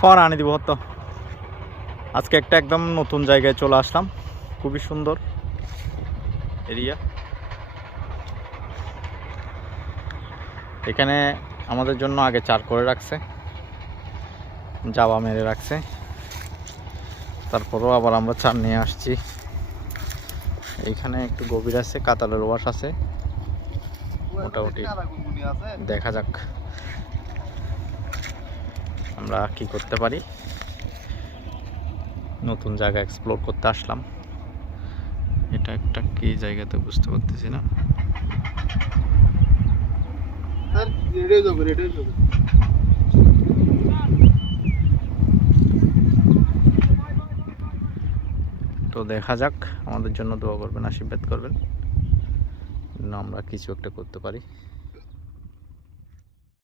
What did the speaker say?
For আনি দিব তো। আজকে একটা একদম নতুন জায়গায় চলে আসলাম, খুবই সুন্দর এরিয়া। এখানে আমাদের জন্য আগে চার করে রাখছে, জাবা মেরে রাখছে, তারপরেও আবার আমরা চার নিয়ে আসছি। এইখানে একটু গভীর আছে, কাতালের ওয়াশ আছে, মোটামুটি দেখা যাক আমরা কি করতে পারি। নতুন জায়গা এক্সপ্লোর করতে আসলাম। এটা একটা কি জায়গাতে বুঝতে পারতেছি না। তো দেখা যাক, আমাদের জন্য দোয়া করবেন, আশীর্বাদ করবেন, আমরা কিছু একটা করতে পারি।